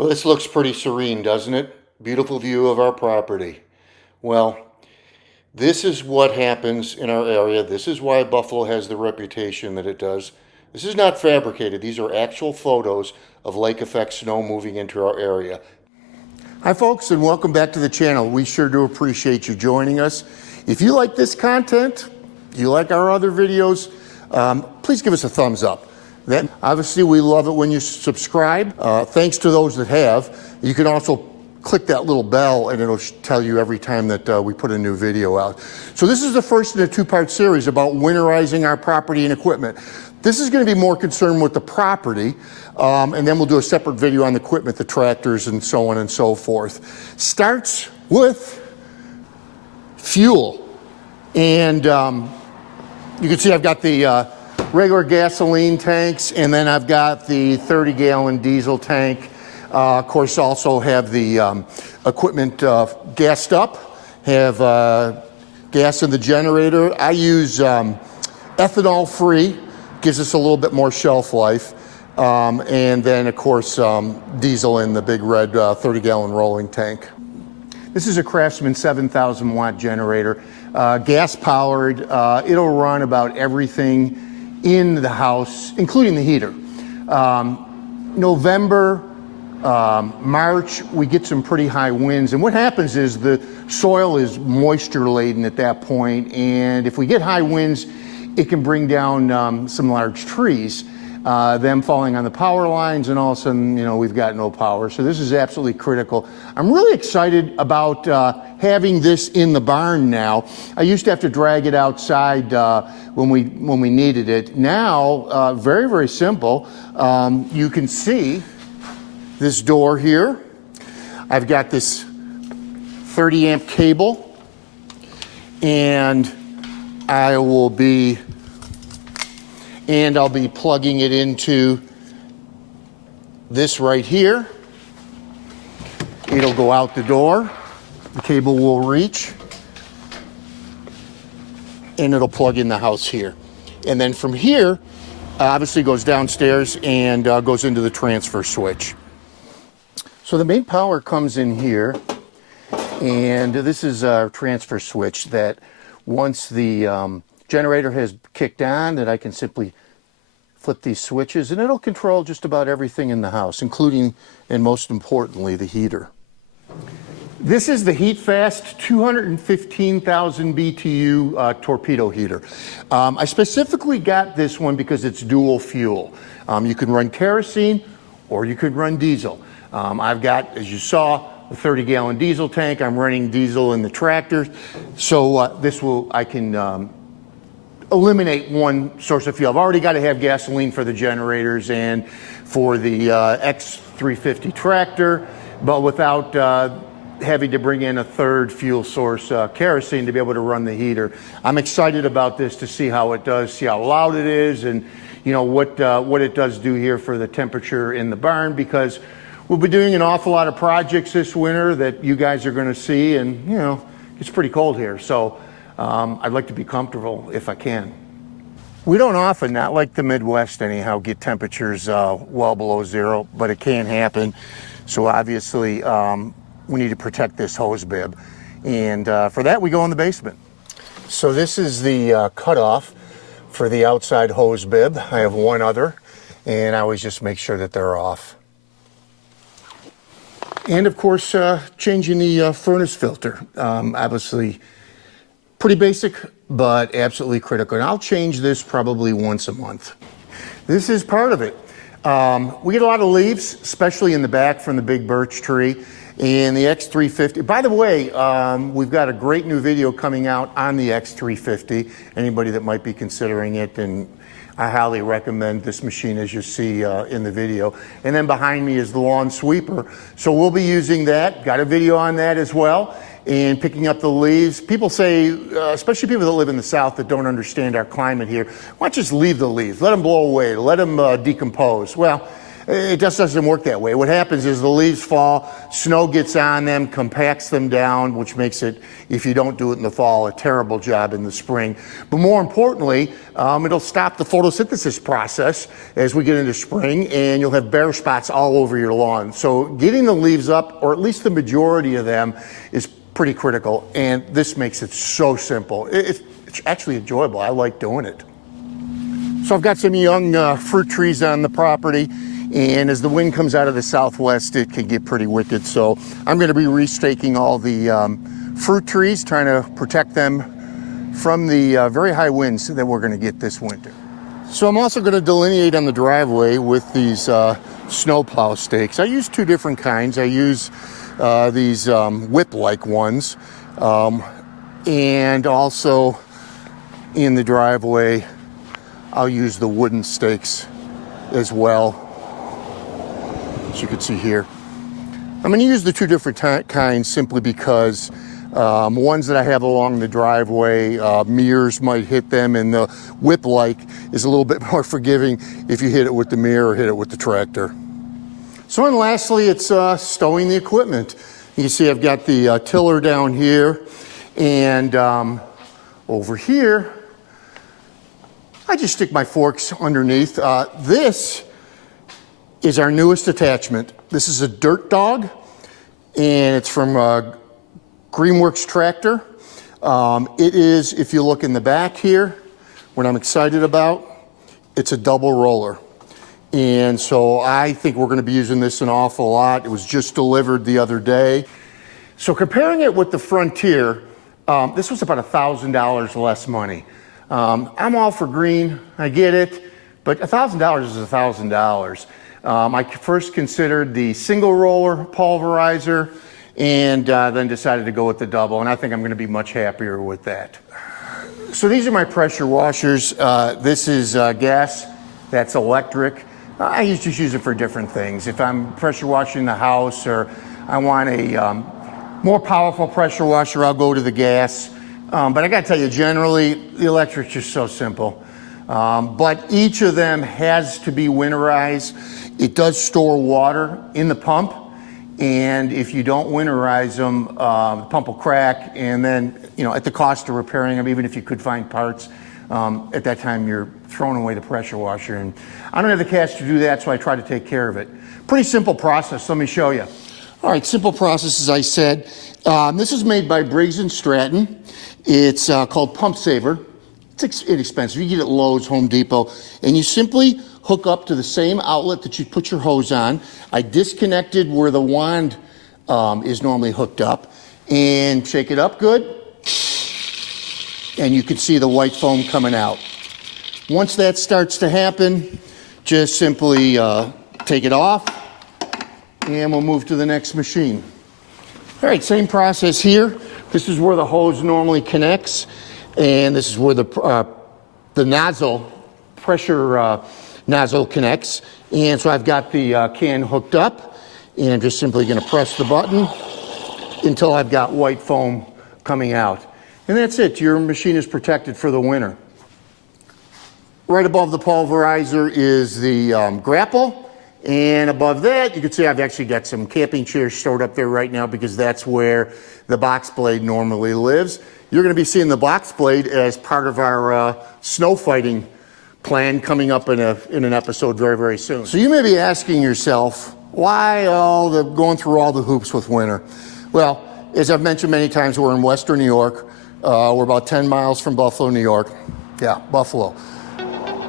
Well, this looks pretty serene, doesn't it? Beautiful view of our property. Well, this is what happens in our area. This is why Buffalo has the reputation that it does. This is not fabricated. These are actual photos of lake effect snow moving into our area. Hi folks, and welcome back to the channel. We sure do appreciate you joining us. If you like this content, you like our other videos, please give us a thumbs up. Obviously, we love it when you subscribe. Thanks to those that have. You can also click that little bell and it'll tell you every time that we put a new video out. So this is the first in a two-part series about winterizing our property and equipment. This is going to be more concerned with the property, and then we'll do a separate video on the equipment, the tractors and so on and so forth. Starts with fuel. And you can see I've got the regular gasoline tanks, and then I've got the 30-gallon diesel tank. Of course, also have the equipment gassed up, have gas in the generator. I use ethanol-free, gives us a little bit more shelf life. And then, of course, diesel in the big red 30-gallon rolling tank. This is a Craftsman 7,000-watt generator, gas-powered. It'll run about everything in the house, including the heater. November, March, we get some pretty high winds, and what happens is the soil is moisture laden at that point, and if we get high winds, it can bring down some large trees, them falling on the power lines, and all of a sudden, you know, we've got no power. So this is absolutely critical. I'm really excited about having this in the barn now. I used to have to drag it outside when we needed it. Now, very, very simple. You can see this door here. I've got this 30 amp cable, and I'll be plugging it into this right here. It'll go out the door. The cable will reach, and it'll plug in the house here. And then from here, obviously goes downstairs and goes into the transfer switch. So the main power comes in here, and this is our transfer switch that once the generator has kicked on, that I can simply flip these switches and it'll control just about everything in the house, including, and most importantly, the heater. This is the HeatFast 215,000 BTU torpedo heater. I specifically got this one because it's dual fuel. You can run kerosene or you could run diesel. I've got, as you saw, a 30-gallon diesel tank. I'm running diesel in the tractor. So I can eliminate one source of fuel. I've already got to have gasoline for the generators and for the X350 tractor, but without having to bring in a third fuel source, kerosene, to be able to run the heater. I'm excited about this to see how it does, see how loud it is, and you know what it does do here for the temperature in the barn, because we'll be doing an awful lot of projects this winter that you guys are going to see, and you know, it's pretty cold here. So I'd like to be comfortable if I can. We don't often, not like the Midwest anyhow, get temperatures well below zero, but it can happen. So obviously we need to protect this hose bib. And for that we go in the basement. So this is the cutoff for the outside hose bib. I have one other, and I always just make sure that they're off. And of course, changing the furnace filter. Obviously, pretty basic, but absolutely critical. And I'll change this probably once a month. This is part of it. We get a lot of leaves, especially in the back from the big birch tree. And the X350, by the way, we've got a great new video coming out on the X350. Anybody that might be considering it, and I highly recommend this machine, as you see in the video. And then behind me is the lawn sweeper. So we'll be using that. Got a video on that as well. And picking up the leaves. People say, especially people that live in the South that don't understand our climate here, why don't you just leave the leaves? Let them blow away. Let them decompose. Well, It just doesn't work that way. What happens is the leaves fall, snow gets on them, compacts them down, which makes it, if you don't do it in the fall, a terrible job in the spring. But more importantly, it'll stop the photosynthesis process as we get into spring, and you'll have bare spots all over your lawn. So getting the leaves up, or at least the majority of them, is pretty critical, and this makes it so simple. It's actually enjoyable. I like doing it. So I've got some young fruit trees on the property, and as the wind comes out of the southwest, it can get pretty wicked. So I'm going to be restaking all the fruit trees, trying to protect them from the very high winds that we're going to get this winter. So I'm also going to delineate on the driveway with these snowplow stakes. I use two different kinds. I use these whip-like ones, and also in the driveway I'll use the wooden stakes as well, as you can see here. I'm going to use the two different kinds simply because ones that I have along the driveway, mirrors might hit them, and the whip-like is a little bit more forgiving if you hit it with the mirror or hit it with the tractor. So, and lastly, it's stowing the equipment. You can see I've got the tiller down here, and over here I just stick my forks underneath. This is our newest attachment. This is a Dirt Dog, and it's from Greenworks Tractor. It is, if you look in the back here, what I'm excited about, it's a double roller. And so I think we're going to be using this an awful lot. It was just delivered the other day. So comparing it with the Frontier, this was about $1,000 less money. I'm all for green, I get it, but $1,000 is $1,000. I first considered the single roller pulverizer, and then decided to go with the double, and I think I'm going to be much happier with that. So these are my pressure washers. This is gas, that's electric. I just use it for different things. If I'm pressure washing the house, or I want a more powerful pressure washer, I'll go to the gas. But I gotta tell you, generally, the electric's just so simple. But each of them has to be winterized. It does store water in the pump, and if you don't winterize them, the pump will crack, and then, you know, at the cost of repairing them, even if you could find parts, at that time you're throwing away the pressure washer. And I don't have the cash to do that, so I try to take care of it. Pretty simple process, let me show you. All right, simple process, as I said. This is made by Briggs & Stratton. It's called Pump Saver. It's inexpensive. You get it at Lowe's, Home Depot, and you simply hook up to the same outlet that you put your hose on. I disconnected where the wand is normally hooked up, and shake it up good, and you can see the white foam coming out. Once that starts to happen, just simply take it off, and we'll move to the next machine. All right, same process here. This is where the hose normally connects, and this is where the nozzle, pressure nozzle connects. And so I've got the can hooked up, and I'm just simply gonna press the button until I've got white foam coming out. And that's it, your machine is protected for the winter. Right above the pulverizer is the grapple. And above that, you can see I've actually got some camping chairs stored up there right now, because that's where the box blade normally lives. You're going to be seeing the box blade as part of our snow fighting plan coming up in an episode very, very soon. So you may be asking yourself, why going through all the hoops with winter? Well, as I've mentioned many times, we're in Western New York. We're about 10 miles from Buffalo, New York. Yeah, Buffalo.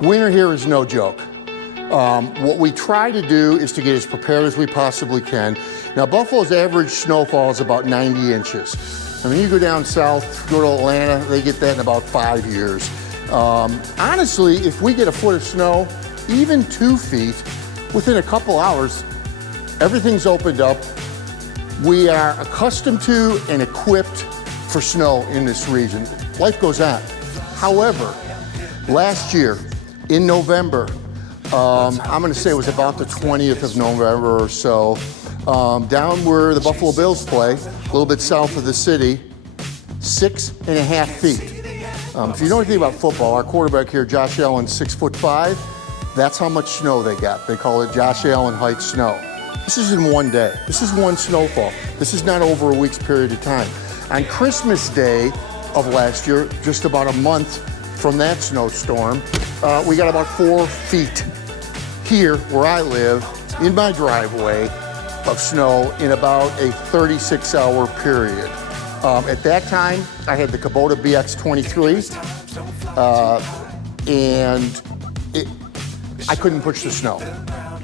Winter here is no joke. What we try to do is to get as prepared as we possibly can. Now, Buffalo's average snowfall is about 90 inches. I mean, you go down south, go to Atlanta, they get that in about 5 years. Honestly, if we get a foot of snow, even 2 feet, within a couple hours, everything's opened up. We are accustomed to and equipped for snow in this region. Life goes on. However, last year, in November, I'm going to say it was about the 20th of November or so, down where the Buffalo Bills play, a little bit south of the city, 6.5 feet. If you know anything about football, our quarterback here, Josh Allen, 6'5". That's how much snow they got. They call it Josh Allen Heights snow. This is in one day. This is one snowfall. This is not over a week's period of time. On Christmas Day of last year, just about a month from that snowstorm, we got about 4 feet here where I live in my driveway of snow in about a 36-hour period. At that time, I had the Kubota BX23, and I couldn't push the snow.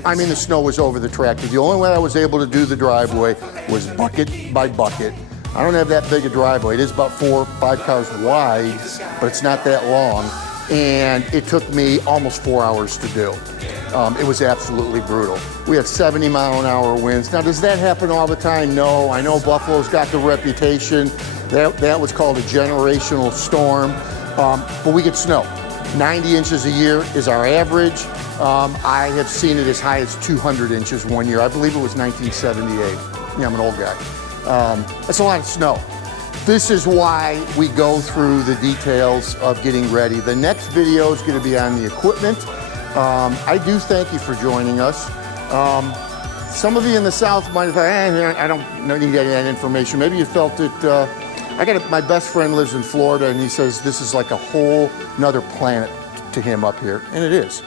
I mean, the snow was over the tractor. The only way I was able to do the driveway was bucket by bucket. I don't have that big a driveway. It is about 4 or 5 cars wide, but it's not that long. And it took me almost 4 hours to do. It was absolutely brutal. We had 70-mile-an-hour winds. Now, does that happen all the time? No. I know Buffalo's got the reputation. That was called a generational storm. But we get snow. 90 inches a year is our average. I have seen it as high as 200 inches one year. I believe it was 1978. Yeah, I'm an old guy. That's a lot of snow. This is why we go through the details of getting ready. The next video is going to be on the equipment. I do thank you for joining us. Some of you in the South might have thought, I don't need any of that information. Maybe you felt it. My best friend lives in Florida, and he says this is like a whole nother planet to him up here, and it is.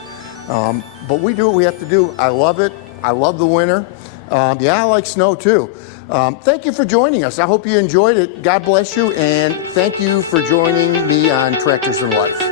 But we do what we have to do. I love it. I love the winter. Yeah, I like snow too. Thank you for joining us. I hope you enjoyed it. God bless you, and thank you for joining me on Tractors in Life.